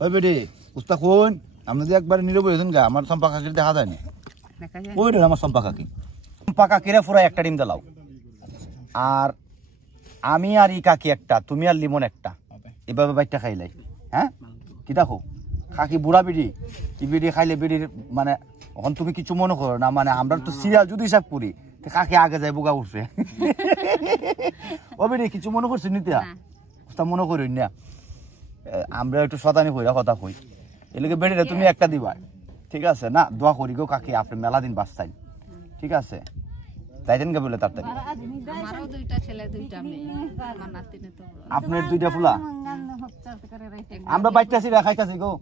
ওই বেটি উস্তা কোন আপনি যদি একবার নীরব হয়েছেন গা আমার চম্পা কাকির দেখা যায় না ওই রে আমার চম্পা কাকি চম্পা কাকিরে পুরো একটা ডিম দিলাও আর আমি আর ই কাকি একটা তুমি আর লিমন একটা এভাবে বাইকটা খাইলাই হ্যাঁ কি দেখো কাকি বুড়া বেটি ই বেটি খাইলে বেটির মানে এখন তুমি কিছু মনে করো না মানে আমরা তো সিরিয়াল যদি হিসাব করি কাকি আগে যায় বোকা উঠছে ও বেটি কিছু মনে করছি নিত্যা মনে করি না আমরা একটু শতানি হইরা কথা কই এলাকে বেটিরে তুমি একটা দিবা ঠিক আছে না দোয়া করি গো কাকি আপনি মেলা দিন বাঁচতেন ঠিক আছে তাইতেন কে বলে তাড়াতাড়ি আমারও দুইটা ছেলে দুইটা মেয়ে আমার নাতিনে তো আপনার দুইটা ফুলা আমরা বাইটাছি রা খাইতাছি গো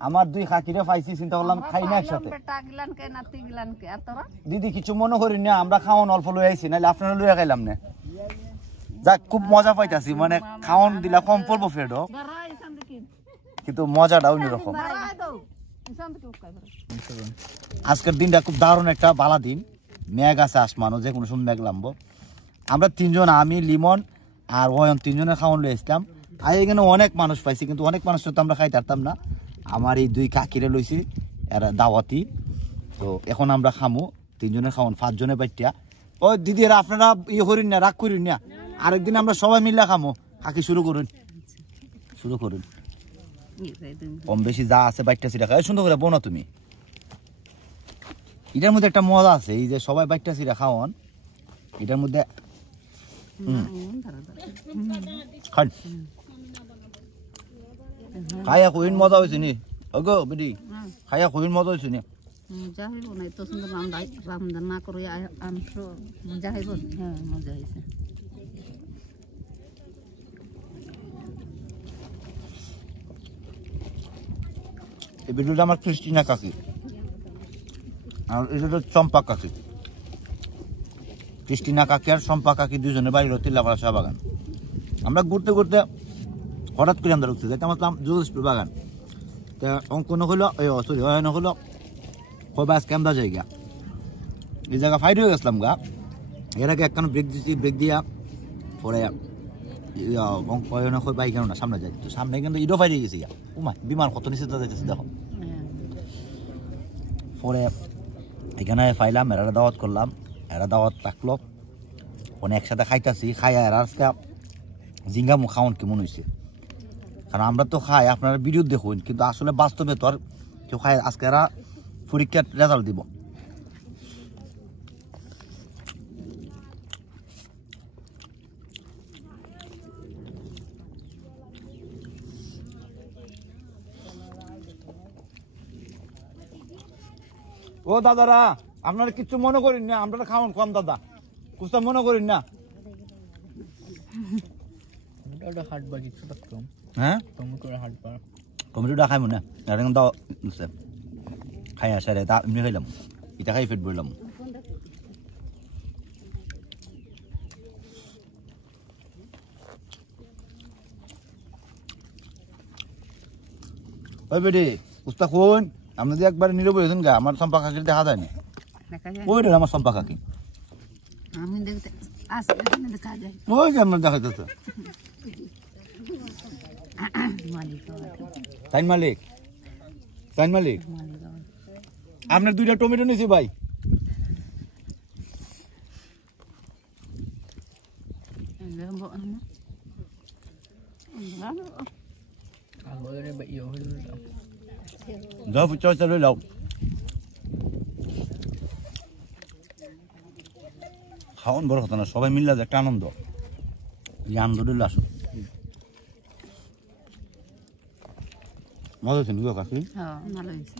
আমার দুই কাকিরে পাইছি চিন্তা করলাম খাই না একসাথে বেটা গিলান কে নাতি গিলান কে আর তোরা দিদি কিছু মনে করি না আমরা খাওন অল্প লই আইছি নাইলে আপনারা লইয়া খাইলাম না যাক খুব মজা পাইতাছি মানে খাওন দিলা কম পড়বো ফেডো কিন্তু মজাটাও অন্যরকম আজকের দিনটা খুব দারুণ একটা ভালো দিন মেঘ আছে আসমানও যে কোনো সময় মেঘ নামবো আমরা তিনজন আমি লিমন আর ওয়ন তিনজনের খাওয়ান লই আসতাম আর এখানে অনেক মানুষ পাইছি কিন্তু অনেক মানুষ তো আমরা খাইতে পারতাম না আমার এই দুই কাকিরে লইছি এরা দাওয়াতি তো এখন আমরা খামু তিনজনের খাওয়ান 5 জনের বাইটিয়া ও দিদি আপনারা ইয়ে করিন না রাগ করিন না আরেকদিন আমরা সবাই মিলে খামো কাকি শুরু করুন কম বেশি যা আছে বাইটটা সিরা খাই সুন্দর করে বোনো তুমি এটার মধ্যে একটা মজা আছে এই যে সবাই বাইটটা সিরা খাওয়ান এটার মধ্যে খান খাইয়া কইন মজা হয়েছে নি ওগো বেটি খাইয়া কইন মজা হয়েছে নি মজা হইব না এত সুন্দর রান্না করে আনছো মজা হইব হ্যাঁ মজা হয়েছে এই ভিডিওটা আমার ক্রিস্টিনা কাকি আর এটা তো চম্পা কাকি ক্রিস্টিনা কাকি আর চম্পা কাকি দুজনের বাড়ি হলো তিল্লাপাড়া চা বাগান আমরা ঘুরতে ঘুরতে হঠাৎ করে আমরা উঠতে যাইতে আমার জোসপুর বাগান তা অঙ্কন হলো সরি অয়ন হলো কবে আজকে আমরা জায়গা এই জায়গা ফাইট হয়ে গেছিলাম গা এর আগে একখান ব্রেক দিচ্ছি ব্রেক দিয়া পরে অয়ন বাইক কেন না সামনে যাই তো সামনে কিন্তু ইডো ফাইট হয়ে গেছি গা উমা বিমান কত নিচে যাইতেছে দেখো পরে এখানে ফাইলাম এরা দাওয়াত করলাম এরা দাওয়াত রাখলো অনেক একসাথে খাইতাছি খাইয়া এরা আজকে জিঙ্গা মুখ খাওয়ান কেমন হয়েছে কারণ আমরা তো খাই আপনারা ভিডিও দেখুন কিন্তু আসলে বাস্তবে তো আর কেউ খাই আজকে এরা পরীক্ষার রেজাল্ট দিব ও দাদারা আপনারা কিছু মনে করেন না আমরা খাওয়ান কম দাদা কুস্তা মনে করেন না হ্যাঁ টমেটোটা খাই মনে দাও খাই আসারে তা এমনি খাইলাম এটা খাই ফেট বললাম ওই বেটি কুস্তা কোন আপনি যদি একবার নীরব হয়েছেন গা আমার চম্পা কাকির দেখা যায় না ওই রে আমার চম্পা কাকি আমি দেখতে আসলে দেখা যায় ওই যে আমরা দেখাইতেছে তাইন মালিক আপনার দুইটা টমেটো নিয়েছি ভাই যাও চল লই লাও খাওয়ান বড় কথা না সবাই মিললে একটা আনন্দ এই আনন্দটা আসো মজা হয়েছে কাকি হ্যাঁ ভালো হয়েছে